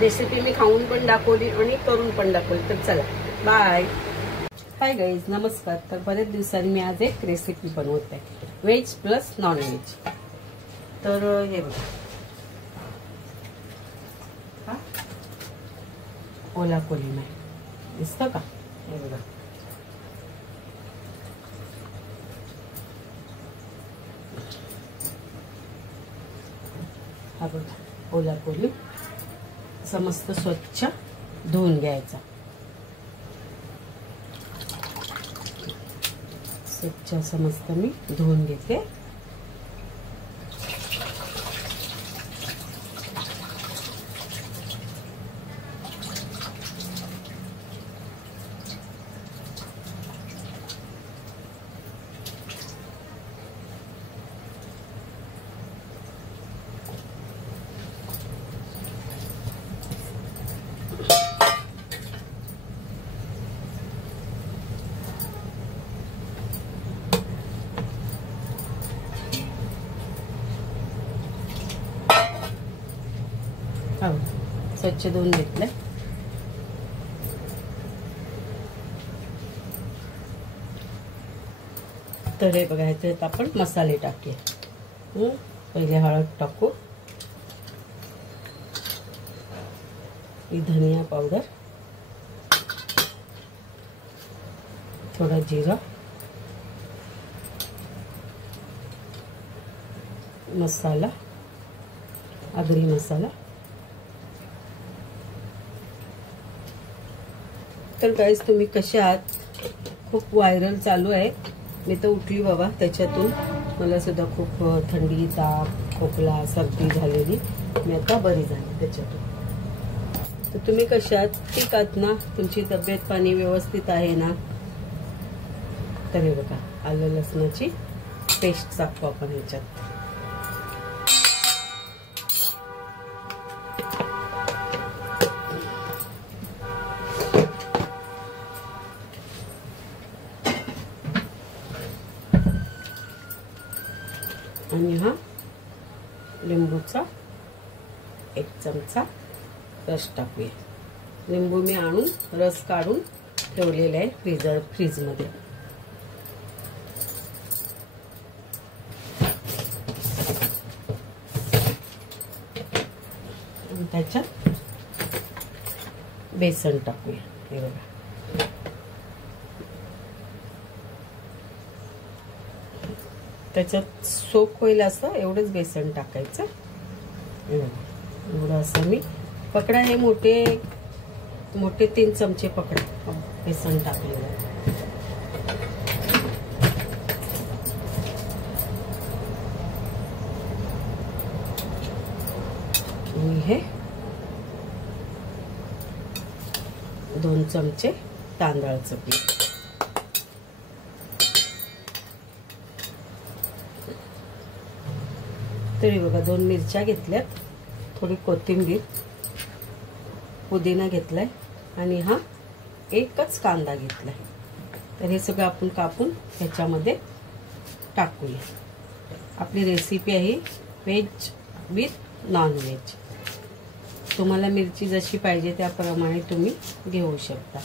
Recipe मी खाऊन पण दाखवली आणि करून पण दाखवली. तर चला बाय. हाय गाईज, नमस्कार. तर बरेच दिवसांनी मी आज एक रेसिपी बनवते, व्हेज प्लस नॉन व्हेज. तर हे बघा, हा ओला कोलिमा आहे, दिसतं का? हे बघा, हा बघा ओला कोली मस्त स्वच्छ धुवून घ्यायचा. स्वच्छ असं मस्त मी धुवून घेते. स्वच्छ धुवून घेतलंय. तर हे बघा, ह्याच्यात आपण मसाले टाकूया. पहिले हळद टाकू, ही धनिया पावडर, थोडा जिरा, मसाला, आगरी मसाला. तर गाईज, तुम्ही कसे आहात? खूप व्हायरल चालू आहे. मी तर उठली बाबा त्याच्यातून. मला सुद्धा खूप थंडी, ताप, खोकला, सर्दी झालेली. मी आता बरी झाली त्याच्यातून. तर तुम्ही कशा आहात? ठीक आहात ना? तुमची तब्येत पाणी व्यवस्थित आहे ना? तर हे बघा, आलं लसणाची पेस्ट टाकू आपण ह्याच्यात. आणि हा लिंबूचा 1 चमचा रस टाकूया. लिंबू मी आणून रस काढून ठेवलेला आहे फ्रीजमध्ये. त्याच्यात बेसन टाकूया. हे बघा, त्याच्यात सोक होईल असं एवढंच बेसन टाकायचं. एवढं असं मी पकडा, हे मोठे 3 चमचे पकडा बेसन टाकलेलं. आणि हे 2 चमचे तांदळाचं पीठ. तरी बघा, 2 मिरच्या घेतल्यात, थोडी कोथिंबीर, पुदिना घेतलाय आणि हा एकच कांदा घेतलाय. तर हे सगळं आपण कापून ह्याच्यामध्ये टाकूया. आपली रेसिपी आहे व्हेज विथ नॉन व्हेज. तुम्हाला मिरची जशी पाहिजे त्याप्रमाणे तुम्ही घेऊ शकता.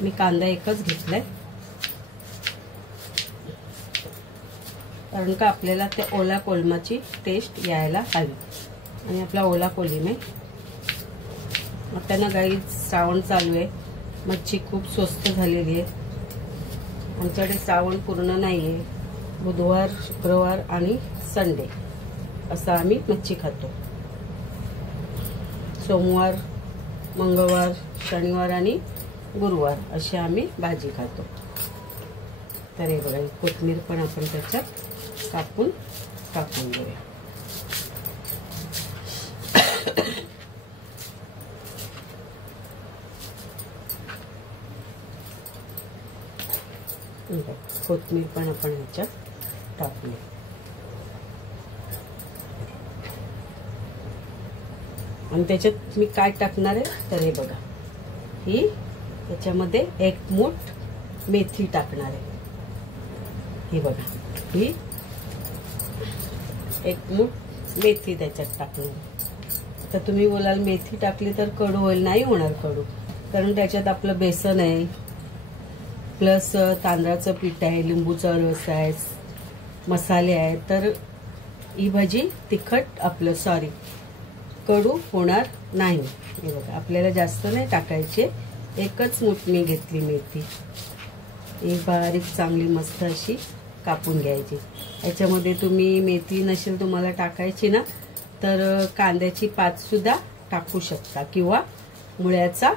मी कांदा एकच घेतलाय, कारण का आपल्याला त्या ओला कोलमाची टेस्ट यायला हवी. आणि आपला ओला कोलिमा आता ना गाईज, श्रावण चालू आहे. मच्छी खूप स्वस्त झालेली आहे. आमच्याकडे श्रावण पूर्ण नाही आहे. बुधवार, शुक्रवार आणि संडे असं आम्ही मच्छी खातो. सोमवार, मंगळवार, शनिवार आणि गुरुवार अशी आम्ही भाजी खातो. तर हे बघा, कोथिंबीर पण आपण त्याच्यात कापून टाकून घेऊया. कोथिंबीर पण आपण ह्याच्यात टाकूया. आणि त्याच्यात मी काय टाकणार आहे तर हे बघा, ही त्याच्यामध्ये एक मूठ मेथी टाकणार आहे. ही बघा, ही एक मूठ मेथी त्याच्यात टाकणार. आता तुम्ही बोलाल मेथी टाकली तर कडू होईल. नाही होणार कडू, कारण त्याच्यात आपलं बेसन आहे, प्लस तांदळाचं पीठ आहे, लिंबूचा रस आहे, मसाले आहेत. तर ही भाजी तिखट कडू होणार नाही. हे बघा, आपल्याला जास्त नाही टाकायचे, एकच मूठ मी घेतली मेथी. ही बारीक चांगली मस्त अशी कापून घ्यायची. याच्यामध्ये तुम्ही मेथी नसेल तुम्हाला टाकायची ना, तर कांद्याची पात सुद्धा टाकू शकता किंवा मुळ्याचा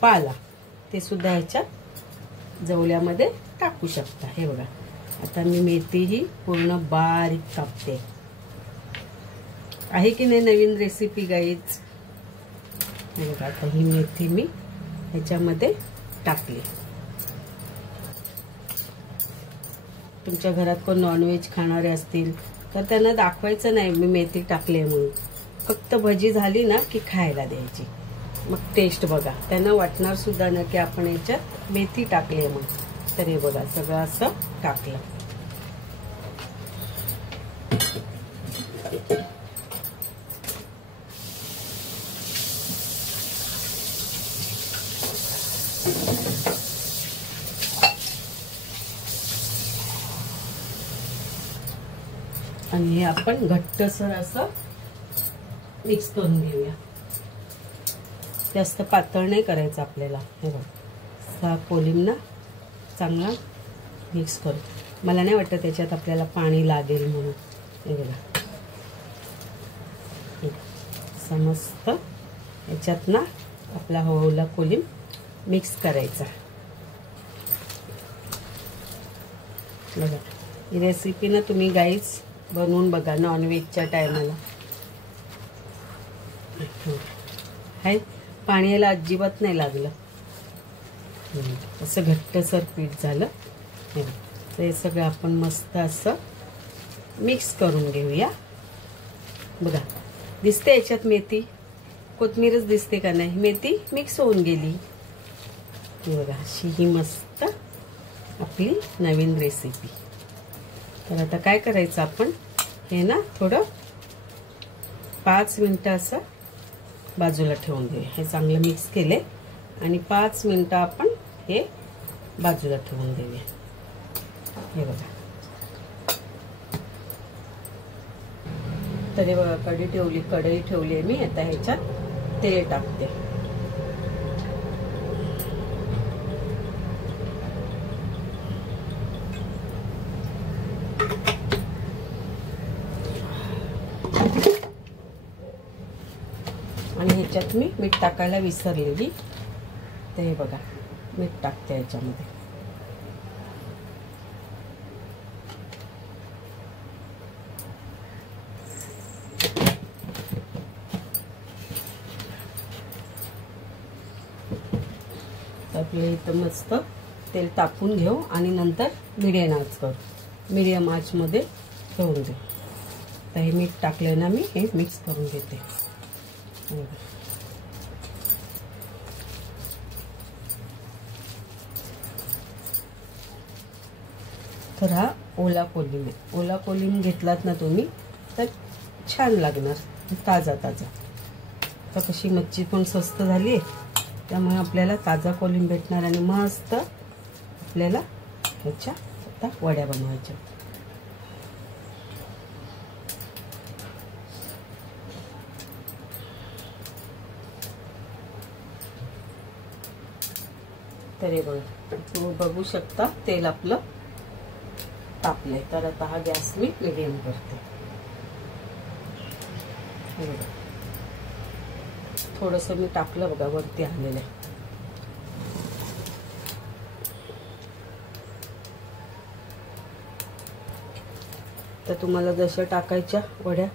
पाला ते सुद्धा ह्याच्यात जवल्यामध्ये टाकू शकता. हे बघा, आता मी मेथी ही पूर्ण बारीक कापते. आहे की नाही नवीन रेसिपी गाईज. हे बघा, आता ही मेथी मी ह्याच्यामध्ये टाकली. तुमच्या घरात कोण नॉनव्हेज खाणारे असतील तर त्यांना दाखवायचं नाही मी मेथी टाकली म्हणून. फक्त भजी झाली ना की खायला द्यायची. मग टेस्ट बघा, त्यांना वाटणार सुद्धा ना की आपण याच्यात मेथी टाकली म्हणून. तर हे बघा, सगळं असं टाकलं. आणि हे आपण घट्टसर असं मिक्स करून घेऊया. जास्त पातळ नाही करायचं आपल्याला. हे बघा, कोलिम ना चांगला मिक्स करू. मला नाही वाटत त्याच्यात आपल्याला पाणी लागेल म्हणून. हे बघा, समस्त याच्यात ना आपला ओला कोलिम मिक्स करायचा. बघा, ही रेसिपी ना तुम्ही गाईज बनवून बघा नॉनव्हेजच्या टायमाला. हाय, पाण्याला अजिबात नाही लागलं. असं घट्टसर पीठ झालं. हे सगळं आपण मस्त असं मिक्स करून घेऊया. बघा, दिसते याच्यात मेथी, कोथिंबीरच दिसते का नाही. मेथी मिक्स होऊन गेली. बघा, अशी ही मस्त आपली नवीन रेसिपी. तर आता काय करायचं, आपण हे ना थोडं 5 मिनिटं असं बाजूला ठेवून देऊया. हे चांगलं मिक्स केले आणि 5 मिनिटं आपण हे बाजूला ठेवून देऊया. हे बघा, तर हे बघा, कढई ठेवली आहे मी. आता ह्याच्यात तेल टाकते. आणि ह्याच्यात मी मीठ टाकायला विसरलेली. तर हे बघा, मीठ टाकते ह्याच्यामध्ये. आपल्या इथं मस्त तेल तापून घेऊ आणि नंतर मीडियम आचमध्ये ठेवून देऊ. तर हे मीठ टाकले ना मी, हे मिक्स करून घेते. तर हा ओला कोलिम आहे. ओला कोलिम घेतलात ना तुम्ही तर छान लागणार, ताजा ताजा. तर कशी मच्छी पण स्वस्त झाली आहे, त्यामुळे आपल्याला ताजा कोलिम भेटणार. आणि मस्त आपल्याला ह्याच्या आता वड्या बनवायच्या. तर हे बघा, तुम्ही बघू शकता तेल आपलं तापलंय. तर आता हा गॅस मी मीडियम करते. थोडंसं मी टाकलं बघा, वरती आलेलं आहे. तर तुम्हाला जशा टाकायच्या वड्या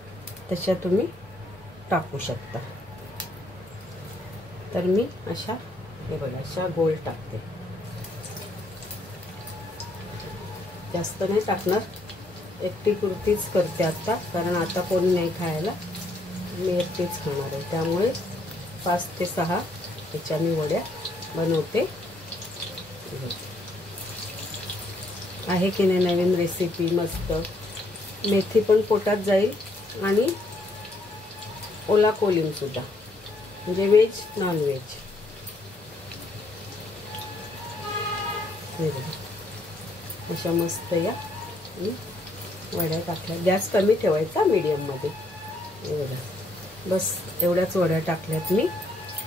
तशा तुम्ही टाकू शकता। तर मी अशा हे बघा अशा गोल टाकते, जास्त नाही टाकणार, एकटी कुर्तीच करते आता, कारण आता कोणी नाही खायला, मी एकटीच खाणार आहे, त्यामुळे 5 ते 6 ह्याच्या मी वड्या बनवते। आहे की नाही नवीन रेसिपी मस्त, मेथी पण पोटात जाईल आणि ओला कोलिम सुद्धा, म्हणजे व्हेज नॉन व्हेज। अशा मस्त या वड्या टाकल्या, गॅस कमी ठेवायचा मीडियममध्ये। हे बघा बस एवढ्याच वड्या टाकल्यात मी,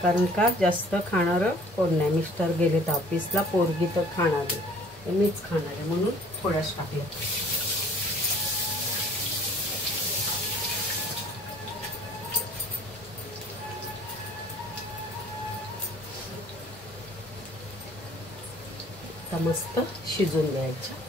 कारण का जास्त खाणारं कोण नाही, मिस्टर गेलेत ऑफिसला, पोरगी तर खाणार आहे, मीच खाणार आहे म्हणून थोड्याच टाकल्या। आता मस्त शिजून द्यायच्या।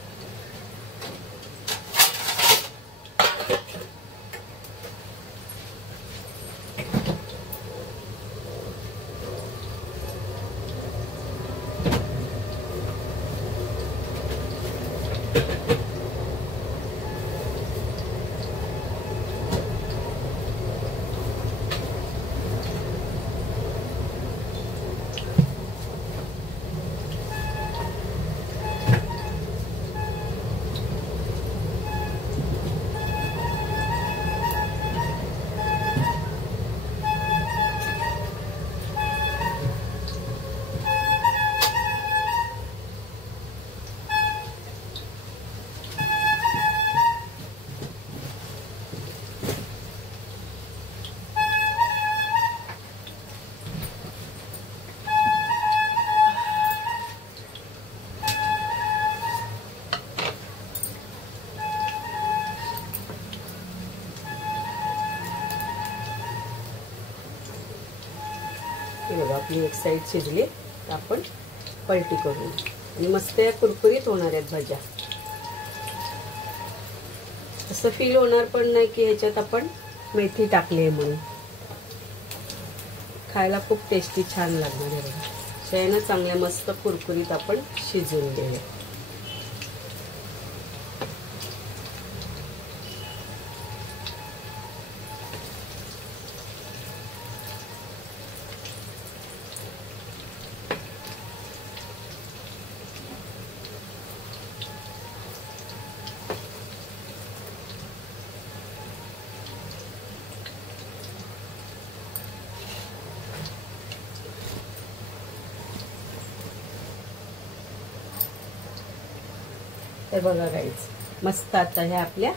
बघा आपली एक साईड शिजली, आपण पलटी करू आणि मस्त या कुरकुरीत होणार आहेत भाज्या। असं फील होणार पण नाही की ह्याच्यात आपण मेथी टाकली आहे म्हणून, खायला खूप टेस्टी छान लागणार आहे बघा। शेण चांगल्या मस्त कुरकुरीत आपण शिजवून घेऊया। तर बघा गाईज मस्त आता ह्या आपल्या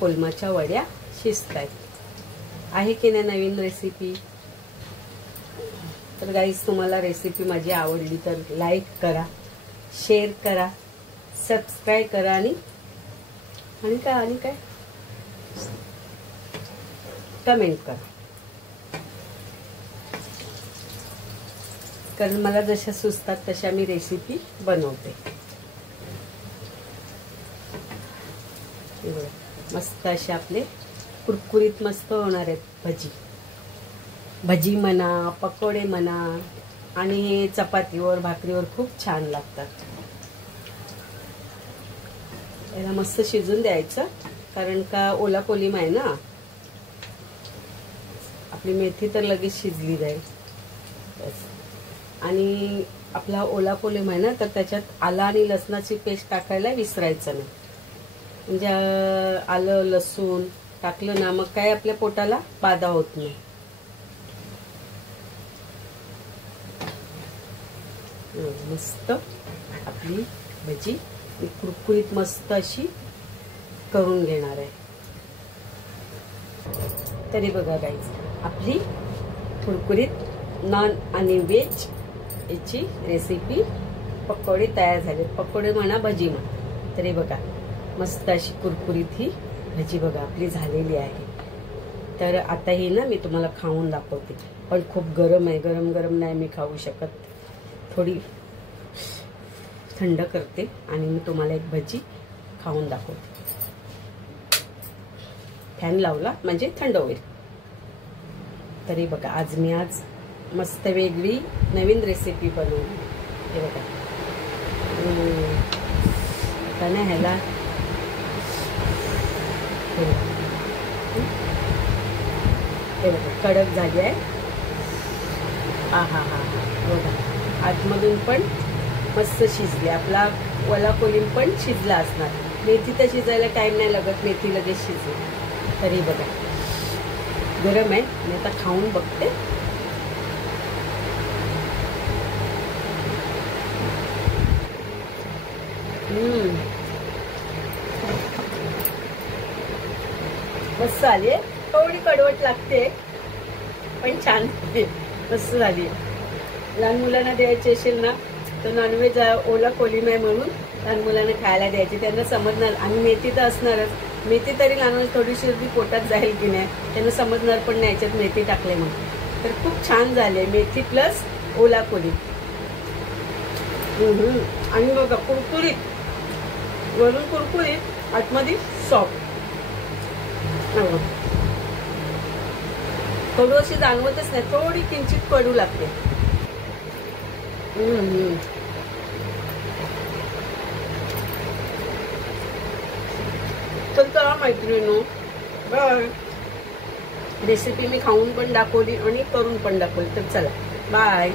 कोलमाच्या वड्या शिजतायत, आहे की नाही नवीन रेसिपी। तर गाईज तुम्हाला रेसिपी माझी आवडली तर लाईक करा, शेअर करा, सबस्क्राईब करा आणि काय कमेंट करा, कारण मला जशा सुचतात तशा मी रेसिपी बनवते। मस्त असे आपले कुरकुरीत मस्त होणार आहेत भजी म्हणा, पकोडे म्हणा, आणि हे चपातीवर भाकरीवर खूप छान लागतात। याला मस्त शिजून द्यायचं, कारण का ओला कोलिम आहे ना, आपली मेथी तर लगेच शिजली जाईल। आणि आपला ओला कोलिम आहे ना, तर त्याच्यात आलं आणि लसणाची पेस्ट टाकायला विसरायचं नाही, म्हणजे आलं लसूण टाकलं ना मग काय आपल्या पोटाला बाधा होत नाही। मस्त आपली भजी कुरकुरीत मस्त अशी करून घेणार आहे। तरी बघा गाईज आपली कुरकुरीत नॉन आणि व्हेज याची रेसिपी पकोडे तयार झाले, पकोडे म्हणा भजी म्हणा। तरी बघा मस्त अशी कुरकुरीत ही भजी बघा आपली झालेली आहे। तर आता ही ना मी तुम्हाला खाऊन दाखवते, पण खूप गरम आहे, गरम गरम नाही मी खाऊ शकत, थोडी थंड करते आणि मी तुम्हाला एक भजी खाऊन दाखवते। फॅन लावला म्हणजे थंड होईल. तरी बघा आज मस्त वेगळी नवीन रेसिपी बनवली. हे बघा आता ना ह्याला हे बघा कडक झाली आहे. हा हा हा बघा आतमधून पण मस्त शिजले. आपला वला कोलिम पण शिजला असणार. मेथी तर शिजायला टाइम नाही लागत, मेथी लगेच शिजली. तरी बघा गरम आहे. मी आता खाऊन बघते. मस्त झाली आहे. थोडी कडवट लागते पण छान मस्त झाली. लहान मुलांना द्यायची असेल ना तर नॉनव्हेज ओला कोलिम आहे म्हणून लहान मुलांना खायला द्यायची. त्यांना समजणार. आणि मेथी तर असणारच. मेथी तरी लहान थोडीशी पोटात जाईल की नाही त्यांना समजणार पण नाही याच्यात मेथी टाकले म्हणून. तर खूप छान झाले मेथी प्लस ओला कोलिम. आणि बघा कुरकुरीत, वरून कुरकुरीत, आतमध्ये सॉफ्ट. थोडीशी जाणवतच नाही, थोडी किंचित कडू लागते. तर चला मैत्रिणींनो, बाय. रेसिपी मी खाऊन पण दाखवली आणि करून पण दाखवली. तर चला बाय.